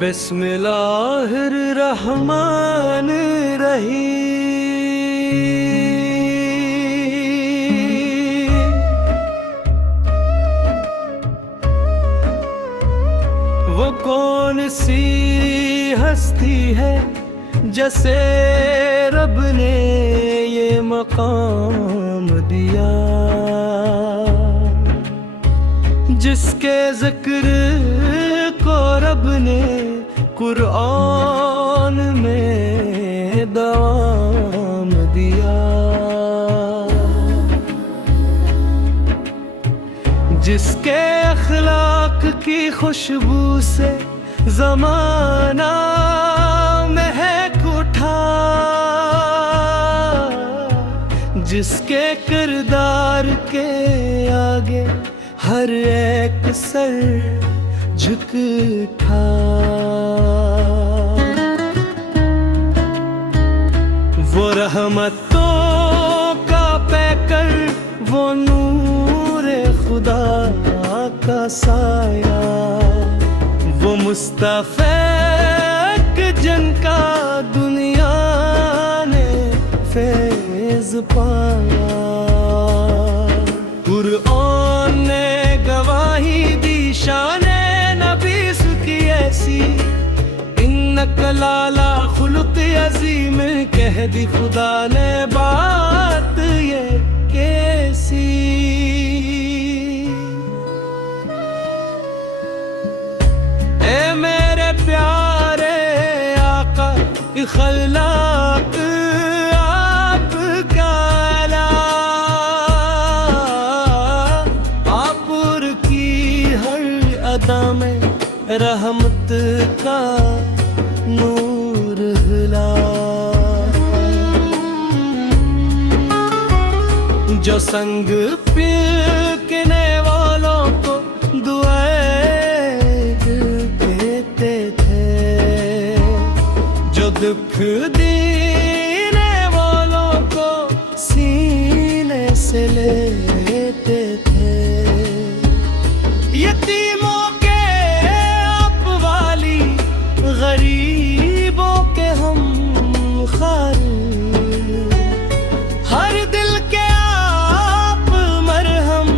बिस्मिल्लाहिर रहमान रहीम। वो कौन सी हस्ती है जैसे रब ने ये मकाम दिया, जिसके जिक्र को रब ने कुरान में दाम दिया, जिसके अखलाक की खुशबू से ज़माना महक उठा, जिसके किरदार के आगे हर एक सर झुक उठा। वो रहमतों का पैकर, वो नूरे खुदा का साया, वो मुस्तफ़ा जिनका दुनिया ने फैज़ पाया। कुरान ने गवाही दी शाने नबी की ऐसी, इन्नका लाला खुलुक़ अज़ीम, कह दी खुदा ने बात ये कैसी। ए मेरे प्यारे आका इख़लाक़ आपका अला, आपुर की हर अदा में रहमत का नूर हिला। जो संग पीने वालों को दुआएं देते थे, जो दुख देने वालों को सीने से लेते थे, यतीमों के आप वाली, गरीबों के हम खारी, हर दिल के आप मरहम,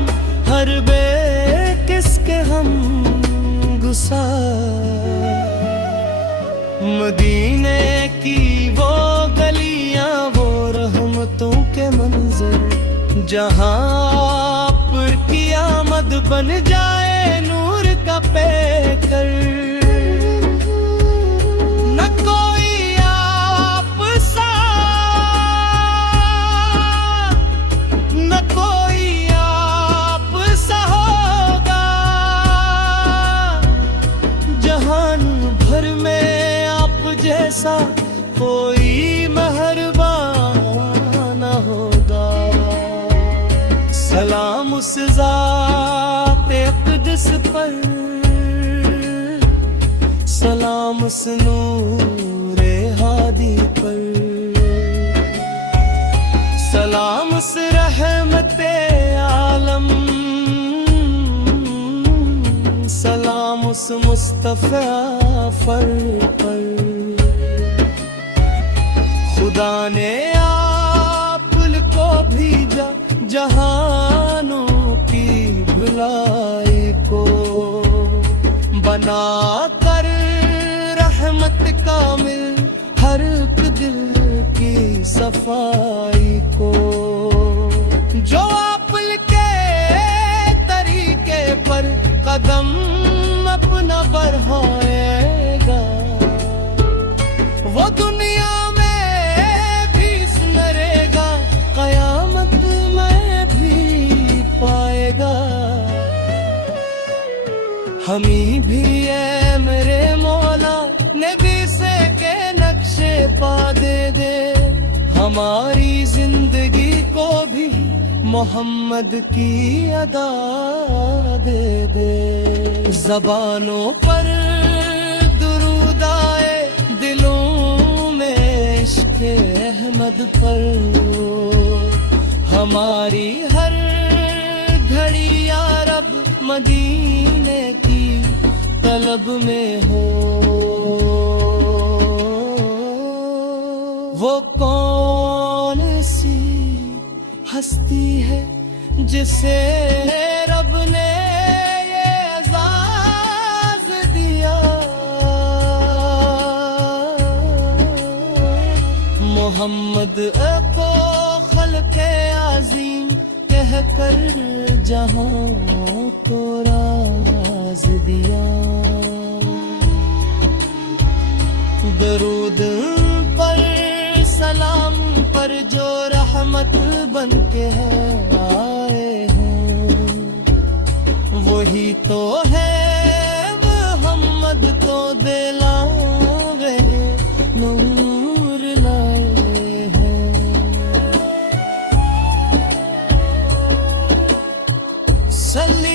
हर बेकिस के हम गुसार। मदीने की वो गलियां, वो रहमतों के मंजर, जहां पर क़यामत बन जाए नूर का पैकर। न कोई आप सा, न कोई आप सा होगा, जहान भर में आप जैसा कोई मेहरबान न होगा। सलाम उस ज़ात अक़दस पर, सलाम उस नूरे हादी पर, सलाम उस रहमते आलम, सलाम उस मुस्तफ़ा फर पर। खुदा ने आप को भेजा जहानों की भलाई को, बना कर रहमत कामिल हर एक दिल की सफाई को। जो आप के तरीके पर कदम अपना बढ़ाएगा, वो दुनिया में भी सुनरेगा, क़यामत में भी पाएगा। हमी भी है मेरे मौला, नबी से के नक्शे पा दे दे, हमारी जिंदगी को भी मोहम्मद की अदा दे दे। ज़बानों पर दुरूद आए, दिलों में इश्क़ अहमद पर, हमारी हर घड़ी या रब मदीने की तलब में हो। वो कौन सी हस्ती है जिसे रब ने ये एजाज दिया। मोहम्मद को खल्क़े आज़ीम कह कर जहां को राज दिया। दरूद पर सलाम पर जो रहमत बन के है आए हैं, वही तो है मोहम्मद तो दिलावे नूर लाए हैं। सल्ली